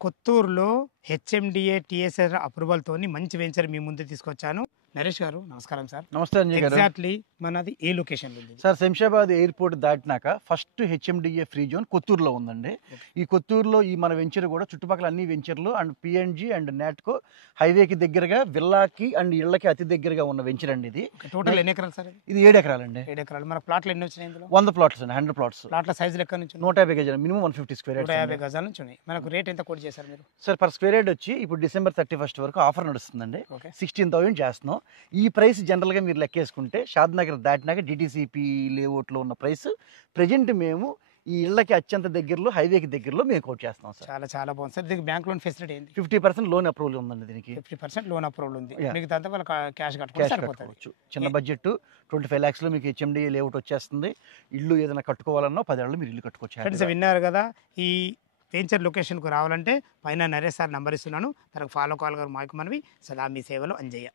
కొత్తూరులో HMDA TSR అప్రూవల్‌తోని మంచి venture మీ ముందుకు తీసుకొచ్చాను. నరేష్ గారు నమస్కారం సార్. నమస్తే అంజయ్ గారు. ఎగ్జాక్ట్‌లీ మనది ఏ లొకేషన్‌లో ఉంది? సార్ శంషాబాద్ ఎయిర్పోర్ట్ దాటినాక ఫస్ట్ హెచ్ఎండిఏ ఫ్రీ జోన్ కొత్తూరులో ఉందండి. ఈ కొత్తూరులో ఈ మన వెంచర్ కూడా చుట్టుపక్కల అన్ని వెంచర్లు అండ్ పిఎన్జి అండ్ నాట్కో హైవేకి దగ్గరగా విల్లాకి అండ్ ఇళ్ళకి అతి దగ్గరగా ఉన్న వెంచర్ అండి ఇది. టోటల్ ఎన్ని ఎకరాలు సార్ ఇది? ఇది 7 ఎకరాలండి. 7 ఎకరాలు. మన ప్లాట్లు ఎన్ని వచ్చినాయి ఇందులో? 100 ప్లాట్స్ అండి, 100 ప్లాట్స్. ప్లాట్ల సైజులు ఎక్కడి నుంచి ఉన్నాయి? 150 గజాలు, మినిమం 150 స్క్వేర్ యార్డ్స్. 150 గజాల నుంచి ఉన్నాయి. మనకు రేట్ ఎంత కోట్ చేశారు మీరు? సార్ పర్ స్క్వేర్ యార్డ్ వచ్చి ఇప్పుడు డిసెంబర్ 31 వరకు ఆఫర్ నడుస్తుందండి. ఓకే. 16,000 చేస్తున్నాం. ఈ ప్రైస్ జనరల్గా మీరు లెక్కేసుకుంటే షాద్ నగర్ దాటినాక డిటీసీపీ లేఅవుట్లో ఉన్న ప్రైస్ ప్రజెంట్ మేము ఈ ఇళ్ళకి అత్యంత దగ్గరలో హైవేకి దగ్గరలో మేము కోట్ చేస్తాం సార్. చాలా చాలా బాగుంది సార్. దీనికి బ్యాంక్ లోన్ ఫెసిలిటీ ఏంటి? 50% లోన్ అప్రూవల్ ఉందండి దీనికి. 50% లోన్ అప్రూవల్ ఉంది. Yeah. మిగతా అంతా వాళ్ళ క్యాష్ కట్టుకుంటే క్యాష్ సరిపోతుంది. కట్టుకోవచ్చు. చిన్న బడ్జెట్ 25 lakhsలో మీకు హెచ్ఎండి లేఅవుట్ వచ్చేస్తుంది. ఇల్లు ఏదైనా కట్టుకోవాలన్నా 10 ఏళ్ళు మీరు ఇల్లు కట్టుకోవచ్చు. ఫ్రెండ్స్ విన్నారు కదా, ఈ వెంచర్ లొకేషన్కు రావాలంటే పైన నరేష్ సార్ నంబర్ ఇస్తున్నాను. తనకు ఫాలో కాల్ గారు మాకు మనవి. సదా మీ సేవలో అంజయ్య.